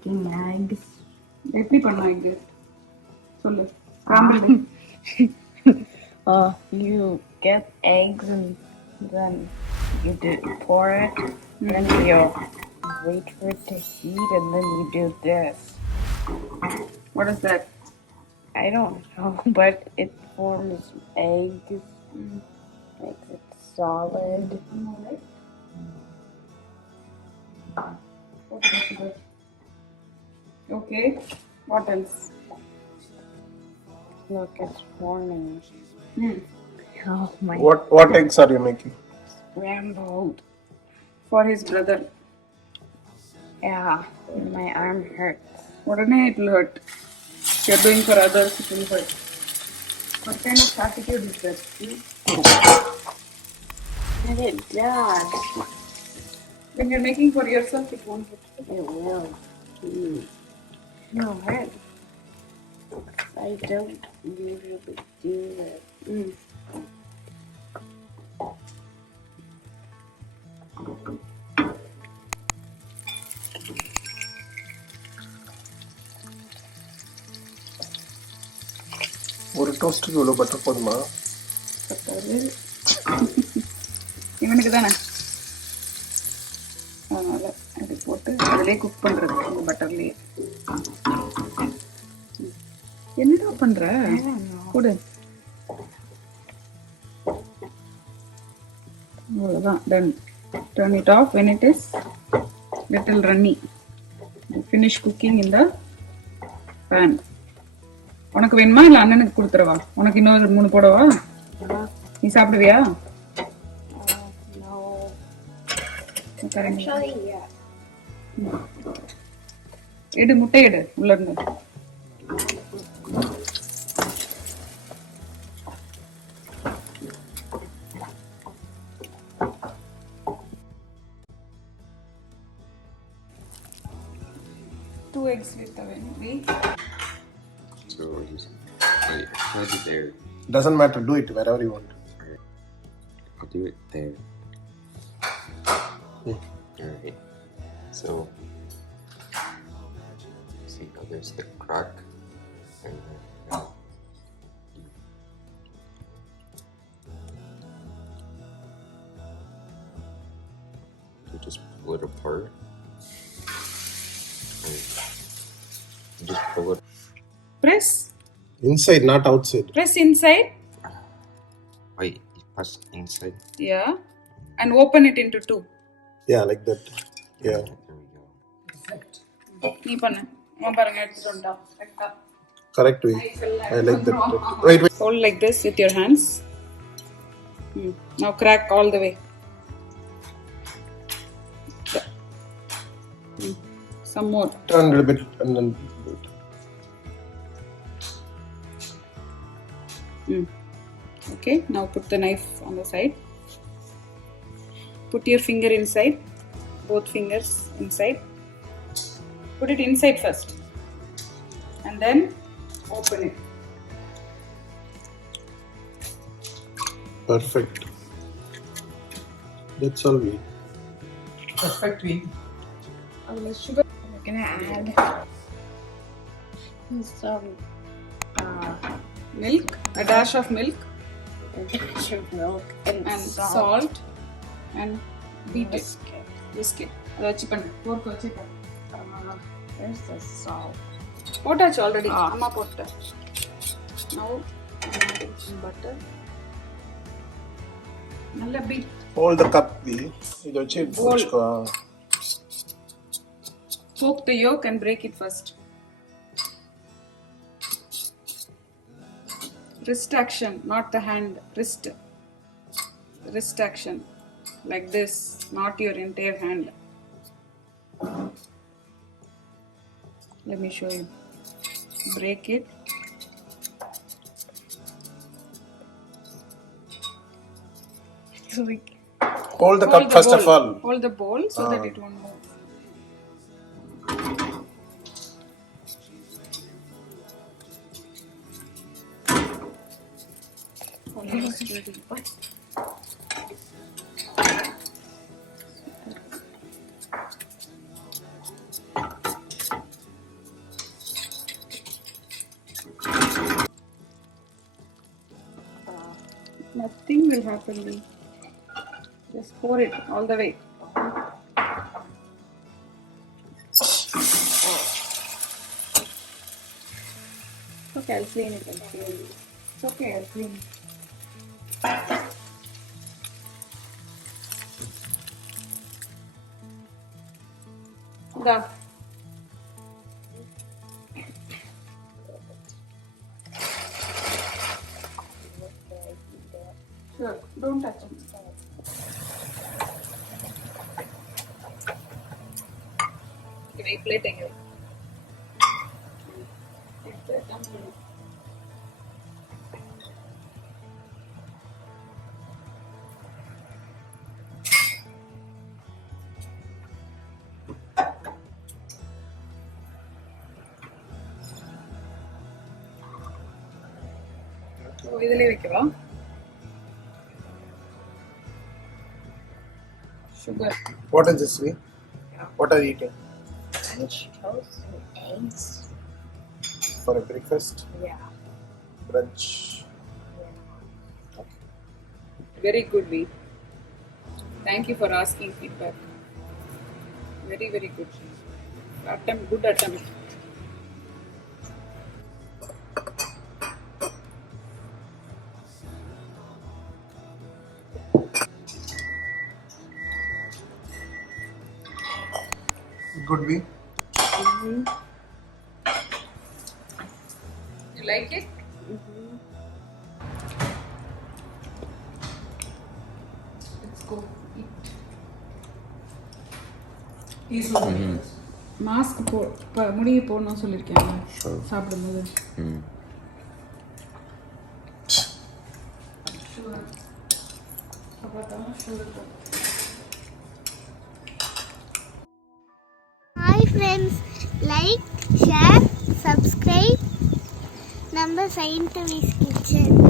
making eggs. எப்படி பண்ணலாம் egg? சொல்லு. Scrambled. You get eggs and then you pour it, then you wait for it to heat, and then you do this. What is that? I don't know, but it forms eggs, makes it solid. Okay. What else? Look, it's forming. Hmm. Oh my! What eggs are you making? Scrambled. For his brother. Yeah, my arm hurts. Wouldn't it will hurt? If you're doing for others, it will hurt. What kind of attitude is that? And it does. When you're making for yourself, it won't hurt. It will. No, hurt. I don't usually do it. ஒரு டோஸ்ட்டுக்கு இவ்வளோ butter போதுமா? இவனுக்கு தானே, அதனால அது போட்டு அதிலே cook பண்றது இந்த பட்டர்லயே. என்னடா பண்ற? போடு. அவ்வளோதான், ton. Turn it off when it is little runny. Finish cooking in the pan. உனக்கு வேணுமா இல்லை அண்ணனுக்கு கொடுத்துருவா? உனக்கு இன்னொரு 3 போடவா? நீ சாப்பிடுவியா? No. தரேன். Actually, yeah. எடு, முட்டை எடு உள்ள இருந்து. Two eggs with the vanilla. So just wait, I'll do there. Doesn't matter, do it wherever you want. I'll do it there. Alright. So see how there's the crack and you just pull it apart. And just pull it. Press. Inside, not outside. Press inside. Wait, you press inside. Yeah. And open it into 2. Yeah, like that. Yeah. There we go. நீ பண்ணு. அம்மா பாருங்க எடுத்துட்டு வந்துட்டா. கரெக்ட்டா. Correct way. I like that. Wait. Hold like this with your hands. Now crack all the way. Some more. Turn a little bit and then do it. Okay, now put the knife on the side. Put your finger inside. Both fingers inside. Put it inside first. And then open it. Perfect. That's all we. Perfect way. Sugar. We're gonna add some Milk. A dash of milk. a dash of milk and Salt. And beat it. Biscuit. Biscuit. அதை வச்சு பண்ணு. போர்க்கு வச்சு பண்ணு. There's the salt. போட்டாச்சு already. அம்மா போட்டேன். Now add some butter. நல்லா beat. Hold the cup. இது வச்சு புடிச்சுக்கோ. Poke the yolk and break it first. Wrist action, not the hand. Wrist. Wrist action. Like this, not your entire hand. Let me show you. Break it. So we Hold the cup first of all. Hold the bowl so that it won't move. Almost ready. Nothing will happen. Lee. Just pour it all the way. It's okay, I'll clean it. It's okay, I'll clean it. Da. Sure, don't touch it. Okay, wait, plate again. ഇതിലേ വെക്കവാ sugar. What is this, Sri? What are you eating? French toast and eggs. For a breakfast? Yeah. Brunch? Very good, Vee. Thank you for asking feedback. Very, very good. Good attempt. Good, Vee? You like it? Let's go eat. Mask முடிய போடணும்னு சொல்லியிருக்கேன் சாப்பிடும்போது. Hi friends, like, share, subscribe. Number Saint Kitchen.